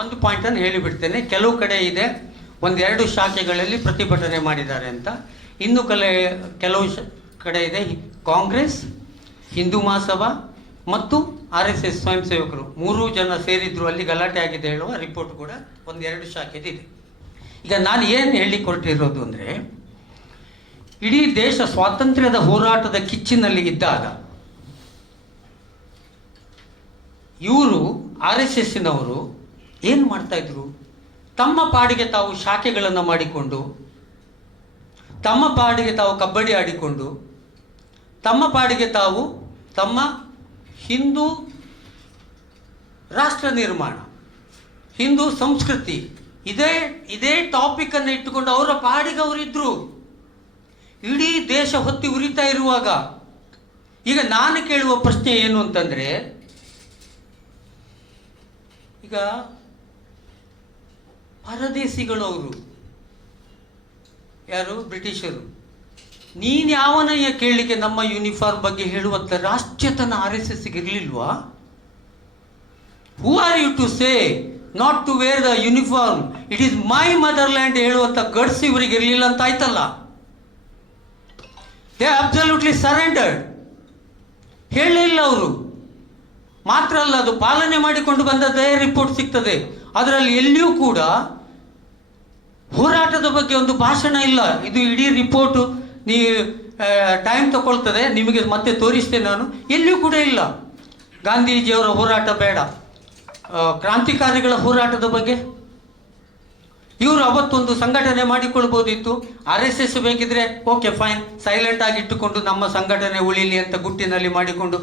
ಒಂದು ಪಾಯಿಂಟನ್ನು ಹೇಳಿಬಿಡ್ತೇನೆ. ಕೆಲವು ಕಡೆ ಇದೆ, ಒಂದೆರಡು ಶಾಖೆಗಳಲ್ಲಿ ಪ್ರತಿಭಟನೆ ಮಾಡಿದ್ದಾರೆ ಅಂತ. ಇನ್ನು ಕೆಲವು ಕಡೆ ಇದೆ ಕಾಂಗ್ರೆಸ್, ಹಿಂದೂ ಮಹಾಸಭಾ ಮತ್ತು RSS ಸ್ವಯಂ ಸೇವಕರು 3 ಜನ ಸೇರಿದ್ರು, ಅಲ್ಲಿ ಗಲಾಟೆ ಆಗಿದೆ ಹೇಳುವ ರಿಪೋರ್ಟ್ ಕೂಡ ಒಂದೆರಡು ಶಾಖೆದಿದೆ. ಈಗ ನಾನು ಏನು ಹೇಳಲಿಕ್ಕೆ ಹೊರಟಿರೋದು ಅಂದರೆ, ಇಡೀ ದೇಶ ಸ್ವಾತಂತ್ರ್ಯದ ಹೋರಾಟದ ಕಿಚ್ಚಿನಲ್ಲಿ ಇದ್ದಾಗ ಇವರು RSSನವರು ಏನು ಮಾಡ್ತಾಯಿದ್ರು, ತಮ್ಮ ಪಾಡಿಗೆ ತಾವು ಶಾಖೆಗಳನ್ನು ಮಾಡಿಕೊಂಡು, ತಮ್ಮ ಪಾಡಿಗೆ ತಾವು ಕಬಡ್ಡಿ ಆಡಿಕೊಂಡು, ತಮ್ಮ ಪಾಡಿಗೆ ತಾವು ತಮ್ಮ ಹಿಂದೂ ರಾಷ್ಟ್ರ ನಿರ್ಮಾಣ, ಹಿಂದೂ ಸಂಸ್ಕೃತಿ, ಇದೇ ಟಾಪಿಕನ್ನು ಇಟ್ಟುಕೊಂಡು ಅವರ ಪಾಡಿಗೆ ಅವರಿದ್ದರು. ಇಡೀ ದೇಶ ಹೊತ್ತಿ ಉರಿತಾ ಇರುವಾಗ ಈಗ ನಾನು ಕೇಳುವ ಪ್ರಶ್ನೆ ಏನು ಅಂತಂದರೆ, ಈಗ ಪರದೇಶಿಗಳು ಅವರು ಯಾರು, ಬ್ರಿಟಿಷರು, ನೀನು ಯಾವನಯ್ಯ ಕೇಳಲಿಕ್ಕೆ ನಮ್ಮ ಯೂನಿಫಾರ್ಮ್ ಬಗ್ಗೆ ಹೇಳುವಂಥ ರಾಷ್ಟ್ರೀಯತನ RSSಗೆ ಇರಲಿಲ್ವಾ? Who are you to say not to wear the uniform, it is my motherland ಹೇಳುವಂಥ ಗಡ್ಸ್ ಇವರಿಗೆ ಇರಲಿಲ್ಲ ಅಂತ ಆಯ್ತಲ್ಲ. They absolutely surrendered. ಹೇಳಲಿಲ್ಲ ಅವರು. ಮಾತ್ರ ಅಲ್ಲ, ಅದು ಪಾಲನೆ ಮಾಡಿಕೊಂಡು ಬಂದದ್ದೇ ರಿಪೋರ್ಟ್ ಸಿಗ್ತದೆ. ಅದರಲ್ಲಿ ಎಲ್ಲಿಯೂ ಕೂಡ ಹೋರಾಟದ ಬಗ್ಗೆ ಒಂದು ಭಾಷಣ ಇಲ್ಲ. ಇದು ಇಡೀ ರಿಪೋರ್ಟು ಟೈಮ್ ತಗೊಳ್ತದೆ, ನಿಮಗೆ ಮತ್ತೆ ತೋರಿಸ್ತೇನೆ ನಾನು. ಎಲ್ಲಿಯೂ ಕೂಡ ಇಲ್ಲ ಗಾಂಧೀಜಿಯವರ ಹೋರಾಟ ಬೇಡ, ಕ್ರಾಂತಿಕಾರಿಗಳ ಹೋರಾಟದ ಬಗ್ಗೆ. ಇವರು ಅವತ್ತೊಂದು ಸಂಘಟನೆ ಮಾಡಿಕೊಳ್ಬೋದಿತ್ತು. RSS ಬೇಕಿದ್ರೆ ಓಕೆ ಫೈನ್, ಸೈಲೆಂಟ್ ಆಗಿ ಇಟ್ಟುಕೊಂಡು ನಮ್ಮ ಸಂಘಟನೆ ಉಳಿಲಿ ಅಂತ ಗುಟ್ಟಿನಲ್ಲಿ ಮಾಡಿಕೊಂಡು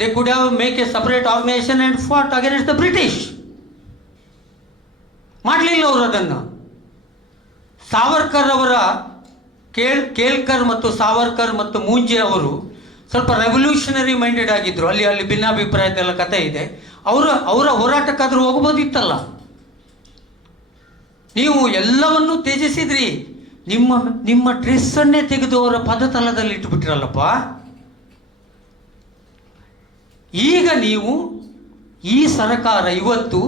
they could have make a separate organisation and fought against the British. ಮಾಡಲಿಲ್ಲ ಅವರು ಅದನ್ನು. ಸಾವರ್ಕರ್ ಅವರ ಕೇಳ್ಕರ್ ಮತ್ತು ಸಾವರ್ಕರ್ ಮತ್ತು ಮೂಂಜೆ ಅವರು ಸ್ವಲ್ಪ ರೆವಲ್ಯೂಷನರಿ ಮೈಂಡೆಡ್ ಆಗಿದ್ದರು. ಅಲ್ಲಿ ಭಿನ್ನಾಭಿಪ್ರಾಯದೆಲ್ಲ ಕಥೆ ಇದೆ. ಅವರ ಹೋರಾಟಕ್ಕಾದರೂ ಹೋಗ್ಬೋದಿತ್ತಲ್ಲ. ನೀವು ಎಲ್ಲವನ್ನೂ ತ್ಯಜಿಸಿದ್ರಿ, ನಿಮ್ಮ ಡ್ರೆಸ್ಸನ್ನೇ ತೆಗೆದು ಅವರ ಪದತಲದಲ್ಲಿ ಇಟ್ಟುಬಿಟ್ಟಿರಲ್ಲಪ್ಪ. ಈಗ ನೀವು ಈ ಸರ್ಕಾರ ಇವತ್ತು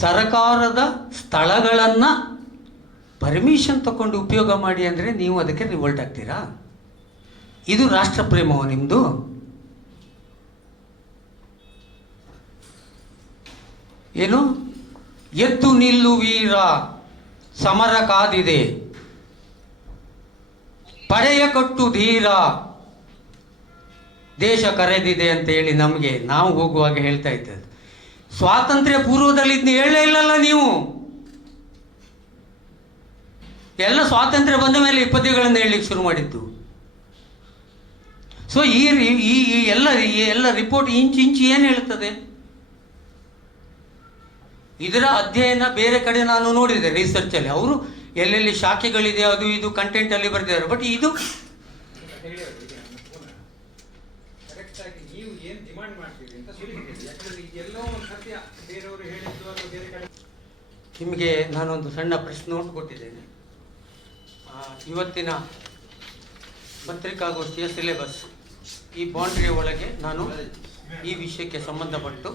ಸರ್ಕಾರದ ಸ್ಥಳಗಳನ್ನು ಪರ್ಮಿಷನ್ ತಗೊಂಡು ಉಪಯೋಗ ಮಾಡಿ ಅಂದರೆ ನೀವು ಅದಕ್ಕೆ ರಿವೋಲ್ಟ್ ಆಗ್ತೀರಾ? ಇದು ರಾಷ್ಟ್ರ ಪ್ರೇಮವ ನಿಮ್ಮದು? ಏನು, ಎದ್ದು ನಿಲ್ಲು ವೀರ, ಸಮರ ಕಾದಿದೆ, ಪಡೆಯ ಕಟ್ಟು ಧೀರ, ದೇಶ ಕರೆದಿದೆ ಅಂತ ಹೇಳಿ ನಾವು ಹೋಗುವಾಗ ಹೇಳ್ತಾ ಇದ್ದದ್ದು. ಸ್ವಾತಂತ್ರ್ಯ ಪೂರ್ವದಲ್ಲಿ ಇದನ್ನ ಹೇಳಲೇ ಇಲ್ಲಲ್ಲ ನೀವು. ಎಲ್ಲ ಸ್ವಾತಂತ್ರ್ಯ ಬಂದ ಮೇಲೆ ಈ ಪದ್ಯಗಳನ್ನು ಹೇಳಲಿಕ್ಕೆ ಶುರು ಮಾಡಿದ್ದು. ಸೊ ಈ ಎಲ್ಲ ರಿಪೋರ್ಟ್ ಇಂಚು ಏನು ಹೇಳ್ತದೆ, ಇದರ ಅಧ್ಯಯನ ಬೇರೆ ಕಡೆ ನಾನು ನೋಡಿದೆ ರಿಸರ್ಚಲ್ಲಿ. ಅವರು ಎಲ್ಲೆಲ್ಲಿ ಶಾಖೆಗಳಿದೆ ಅದು ಇದು ಕಂಟೆಂಟಲ್ಲಿ ಬರೆದಿದ್ದಾರೆ. ಬಟ್ ಇದು ನಿಮಗೆ ನಾನೊಂದು ಸಣ್ಣ ಪ್ರೆಸ್ ನೋಟ್ ಕೊಟ್ಟಿದ್ದೇನೆ. ಇವತ್ತಿನ ಪತ್ರಿಕಾಗೋಷ್ಠಿಯ ಸಿಲೆಬಸ್ ಈ ಬೌಂಡ್ರಿಯ ಒಳಗೆ ನಾನು ಈ ವಿಷಯಕ್ಕೆ ಸಂಬಂಧಪಟ್ಟು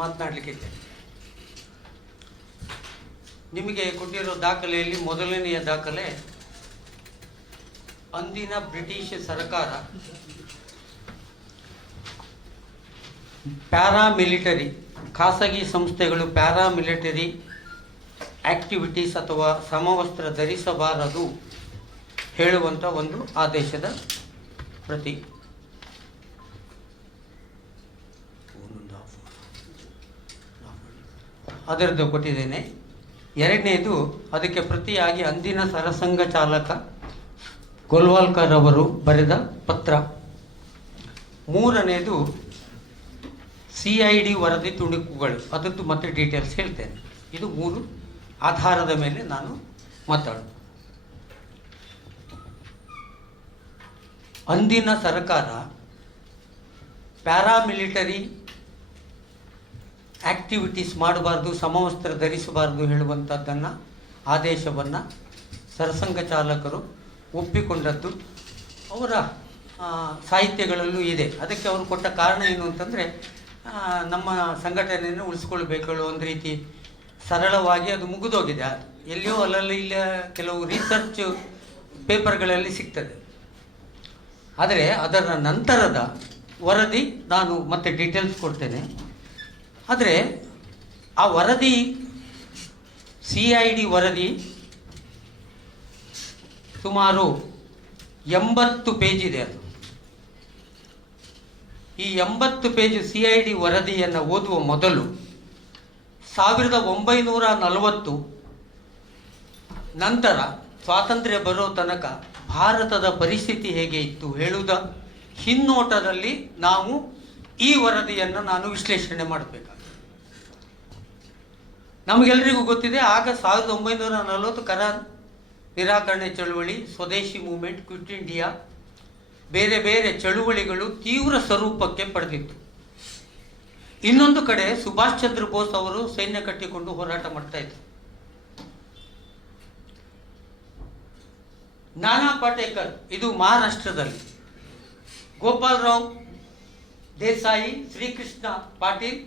ಮಾತನಾಡಲಿಕ್ಕಿದ್ದೇನೆ. ನಿಮಗೆ ಕೊಟ್ಟಿರೋ ದಾಖಲೆಯಲ್ಲಿ ಮೊದಲನೆಯ ದಾಖಲೆ, ಅಂದಿನ ಬ್ರಿಟಿಷ್ ಸರ್ಕಾರ ಪ್ಯಾರಾಮಿಲಿಟರಿ ಖಾಸಗಿ ಸಂಸ್ಥೆಗಳು ಪ್ಯಾರಾಮಿಲಿಟರಿ ಆಕ್ಟಿವಿಟೀಸ್ ಅಥವಾ ಸಮವಸ್ತ್ರ ಧರಿಸಬಾರದು ಹೇಳುವಂಥ ಒಂದು ಆದೇಶದ ಪ್ರತಿ. ಅದರದ್ದು ಕೊಟ್ಟಿದ್ದೇನೆ. ಎರಡನೇದು, ಅದಕ್ಕೆ ಪ್ರತಿಯಾಗಿ ಅಂದಿನ ಸರಸಂಘ ಚಾಲಕ ಗೋಲ್ವಾಲ್ಕರ್ ಅವರು ಬರೆದ ಪತ್ರ. ಮೂರನೇದು CID ವರದಿ ತುಣುಕುಗಳು, ಅದದ್ದು ಮತ್ತೆ ಡೀಟೇಲ್ಸ್ ಹೇಳ್ತೇನೆ. ಇದು 3 ಆಧಾರದ ಮೇಲೆ ನಾನು ಮಾತಾಡೋದು. ಅಂದಿನ ಸರ್ಕಾರ ಪ್ಯಾರಾಮಿಲಿಟರಿ ಆಕ್ಟಿವಿಟೀಸ್ ಮಾಡಬಾರ್ದು, ಸಮವಸ್ತ್ರ ಧರಿಸಬಾರ್ದು ಹೇಳುವಂಥದ್ದನ್ನು ಆದೇಶವನ್ನು ಸರಸಂಘ ಚಾಲಕರು ಒಪ್ಪಿಕೊಂಡದ್ದು ಅವರ ಸಾಹಿತ್ಯಗಳಲ್ಲೂ ಇದೆ. ಅದಕ್ಕೆ ಅವರು ಕೊಟ್ಟ ಕಾರಣ ಏನು ಅಂತಂದರೆ, ನಮ್ಮ ಸಂಘಟನೆಯನ್ನು ಉಳಿಸ್ಕೊಳ್ಬೇಕು ಒಂದು ರೀತಿ ಸರಳವಾಗಿ ಅದು ಮುಗಿದೋಗಿದೆ. ಎಲ್ಲಿಯೋ ಅಲ್ಲಲ್ಲಿ ಇಲ್ಲ ಕೆಲವು ರಿಸರ್ಚ್ ಪೇಪರ್ಗಳಲ್ಲಿ ಸಿಗ್ತದೆ. ಆದರೆ ಅದರ ನಂತರದ ವರದಿ ನಾನು ಮತ್ತೆ ಡೀಟೇಲ್ಸ್ ಕೊಡ್ತೇನೆ. ಆದರೆ ಆ ವರದಿ CID ವರದಿ ಸುಮಾರು 80 ಪೇಜ್ ಇದೆ. ಅದು ಈ 80 ಪೇಜ್ CID ವರದಿಯನ್ನು ಓದುವ ಮೊದಲು 1940 ನಂತರ ಸ್ವಾತಂತ್ರ್ಯ ಬರೋ ತನಕ ಭಾರತದ ಪರಿಸ್ಥಿತಿ ಹೇಗೆ ಇತ್ತು ಹೇಳುವುದ ಹಿನ್ನೋಟದಲ್ಲಿ ನಾವು ಈ ವರದಿಯನ್ನು ನಾನು ವಿಶ್ಲೇಷಣೆ ಮಾಡಬೇಕಾಗ್ತದೆ. ನಮಗೆಲ್ಲರಿಗೂ ಗೊತ್ತಿದೆ, ಆಗ 1940 ಕರ ನಿರಾಕರಣೆ ಚಳುವಳಿ, ಸ್ವದೇಶಿ ಮೂವ್ಮೆಂಟ್, ಕ್ವಿಟ್ ಇಂಡಿಯಾ, ಬೇರೆ ಬೇರೆ ಚಳುವಳಿಗಳು ತೀವ್ರ ಸ್ವರೂಪಕ್ಕೆ ಪಡೆದಿತ್ತು. ಇನ್ನೊಂದು ಕಡೆ ಸುಭಾಷ್ ಚಂದ್ರ ಬೋಸ್ ಅವರು ಸೈನ್ಯ ಕಟ್ಟಿಕೊಂಡು ಹೋರಾಟ ಮಾಡ್ತಾ ಇದ್ರು. ನಾನಾ ಪಾಟೇಕರ್, ಇದು ಮಹಾರಾಷ್ಟ್ರದಲ್ಲಿ, ಗೋಪಾಲ್ ರಾವ್ ದೇಸಾಯಿ, ಶ್ರೀಕೃಷ್ಣ ಪಾಟೀಲ್,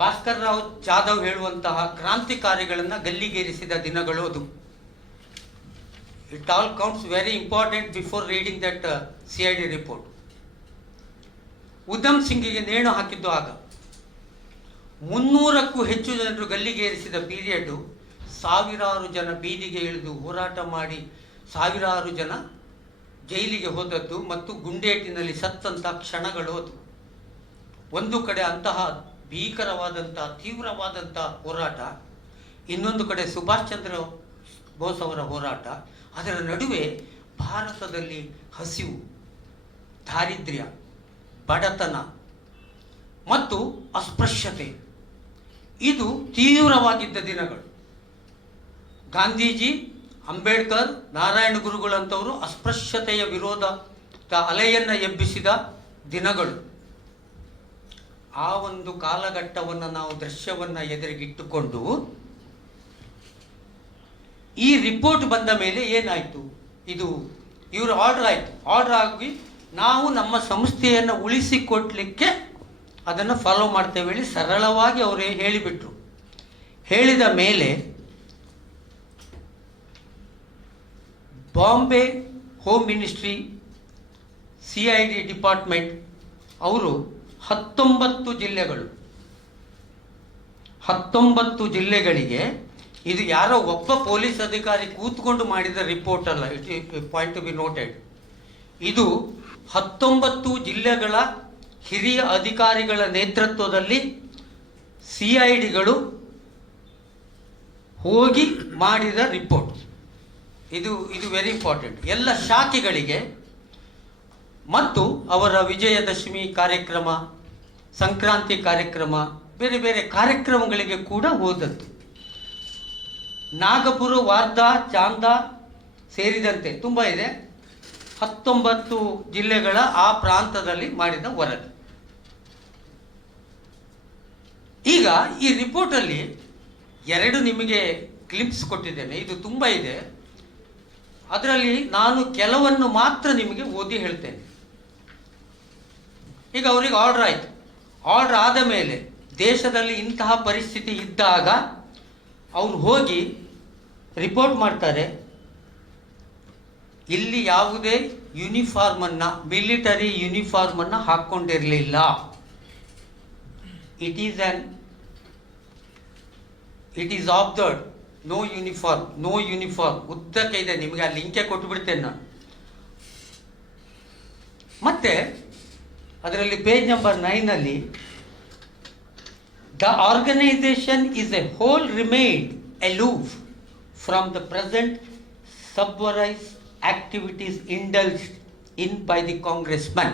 ಭಾಸ್ಕರ್ ರಾವ್ ಜಾಧವ್ ಹೇಳುವಂತಹ ಕ್ರಾಂತಿಕಾರಿಗಳನ್ನು ಗಲ್ಲಿಗೇರಿಸಿದ ದಿನಗಳು ಅದು. It all counts very important before reading that CID report. Udham ಸಿಂಗಿಗೆ ನೇಣು ಹಾಕಿದ್ದು ಆಗ. 300ಕ್ಕೂ ಹೆಚ್ಚು ಜನರು ಗಲ್ಲಿಗೇರಿಸಿದ ಪೀರಿಯಡ್ಡು. ಸಾವಿರಾರು ಜನ ಬೀದಿಗೆ ಇಳಿದು ಹೋರಾಟ ಮಾಡಿ ಸಾವಿರಾರು ಜನ ಜೈಲಿಗೆ ಹೋದದ್ದು ಮತ್ತು ಗುಂಡೇಟಿನಲ್ಲಿ ಸತ್ತಂಥ ಕ್ಷಣಗಳು ಅದು. ಒಂದು ಕಡೆ ಅಂತಹ ಭೀಕರವಾದಂಥ ತೀವ್ರವಾದಂಥ ಹೋರಾಟ, ಇನ್ನೊಂದು ಕಡೆ ಸುಭಾಷ್ ಚಂದ್ರ ಬೋಸ್ ಅವರ ಹೋರಾಟ. ಅದರ ನಡುವೆ ಭಾರತದಲ್ಲಿ ಹಸಿವು, ದಾರಿದ್ರ್ಯ, ಬಡತನ ಮತ್ತು ಅಸ್ಪೃಶ್ಯತೆ ಇದು ತೀವ್ರವಾಗಿದ್ದ ದಿನಗಳು. ಗಾಂಧೀಜಿ, ಅಂಬೇಡ್ಕರ್, ನಾರಾಯಣ ಗುರುಗಳಂಥವರು ಅಸ್ಪೃಶ್ಯತೆಯ ವಿರೋಧ ಅಲೆಯನ್ನು ಎಬ್ಬಿಸಿದ ದಿನಗಳು. ಆ ಒಂದು ಕಾಲಘಟ್ಟವನ್ನು ನಾವು ದೃಶ್ಯವನ್ನು ಎದುರಿಗಿಟ್ಟುಕೊಂಡು ಈ ರಿಪೋರ್ಟ್ ಬಂದ ಮೇಲೆ ಏನಾಯಿತು, ಇದು ಇವರು ಆರ್ಡರ್ ಆಯಿತು. ಆರ್ಡರ್ ಆಗಿ ನಾವು ನಮ್ಮ ಸಂಸ್ಥೆಯನ್ನು ಉಳಿಸಿಕೊಡ್ಲಿಕ್ಕೆ ಅದನ್ನು ಫಾಲೋ ಮಾಡ್ತೇವೆ ಹೇಳಿ ಸರಳವಾಗಿ ಅವರೇ ಹೇಳಿಬಿಟ್ರು. ಹೇಳಿದ ಮೇಲೆ Bombay home ministry, CID department ಅವರು 19 ಜಿಲ್ಲೆಗಳಿಗೆ, ಇದು ಯಾರೋ ಒಬ್ಬ ಪೊಲೀಸ್ ಅಧಿಕಾರಿ ಕೂತ್ಕೊಂಡು ಮಾಡಿದ ರಿಪೋರ್ಟ್ ಅಲ್ಲ, it point to be noted. ಇದು 19 ಜಿಲ್ಲೆಗಳ ಹಿರಿಯ ಅಧಿಕಾರಿಗಳ ನೇತೃತ್ವದಲ್ಲಿ CIDಗಳು ಹೋಗಿ ಮಾಡಿದ ರಿಪೋರ್ಟ್. ಇದು ವೆರಿ ಇಂಪಾರ್ಟೆಂಟ್. ಎಲ್ಲ ಶಾಖೆಗಳಿಗೆ ಮತ್ತು ಅವರ ವಿಜಯದಶಮಿ ಕಾರ್ಯಕ್ರಮ, ಸಂಕ್ರಾಂತಿ ಕಾರ್ಯಕ್ರಮ, ಬೇರೆ ಬೇರೆ ಕಾರ್ಯಕ್ರಮಗಳಿಗೆ ಕೂಡ ಹೋದದ್ದು. ನಾಗಪುರ, ವಾರ್ಧಾ, ಚಾಂದಾ ಸೇರಿದಂತೆ ತುಂಬ ಇದೆ. 19 ಜಿಲ್ಲೆಗಳ ಆ ಪ್ರಾಂತದಲ್ಲಿ ಮಾಡಿದ ವರದಿ. ಈಗ ಈ ರಿಪೋರ್ಟಲ್ಲಿ 2 ನಿಮಗೆ ಕ್ಲಿಪ್ಸ್ ಕೊಟ್ಟಿದ್ದೇನೆ, ಇದು ತುಂಬ ಇದೆ. ಅದರಲ್ಲಿ ನಾನು ಕೆಲವನ್ನು ಮಾತ್ರ ನಿಮಗೆ ಓದಿ ಹೇಳ್ತೇನೆ. ಈಗ ಅವರಿಗೆ ಆರ್ಡರ್ ಆಯಿತು. ಆರ್ಡರ್ ಆದ ಮೇಲೆ ದೇಶದಲ್ಲಿ ಇಂತಹ ಪರಿಸ್ಥಿತಿ ಇದ್ದಾಗ ಅವರು ಹೋಗಿ ರಿಪೋರ್ಟ್ ಮಾಡ್ತಾರೆ. ಇಲ್ಲಿ ಯಾವುದೇ ಯೂನಿಫಾರ್ಮನ್ನು, ಮಿಲಿಟರಿ ಯೂನಿಫಾರ್ಮನ್ನು ಹಾಕ್ಕೊಂಡಿರಲಿಲ್ಲ. It is observed no uniform. ಉದ್ದಕ್ಕೆ ಇದೆ, ನಿಮಗೆ ಆ ಲಿಂಕೆ ಕೊಟ್ಟುಬಿಡ್ತೇನೆ ನಾನು. ಮತ್ತೆ ಅದರಲ್ಲಿ page number 9 the organisation is a whole remained aloof from the present subversive activities indulged in by the congressman.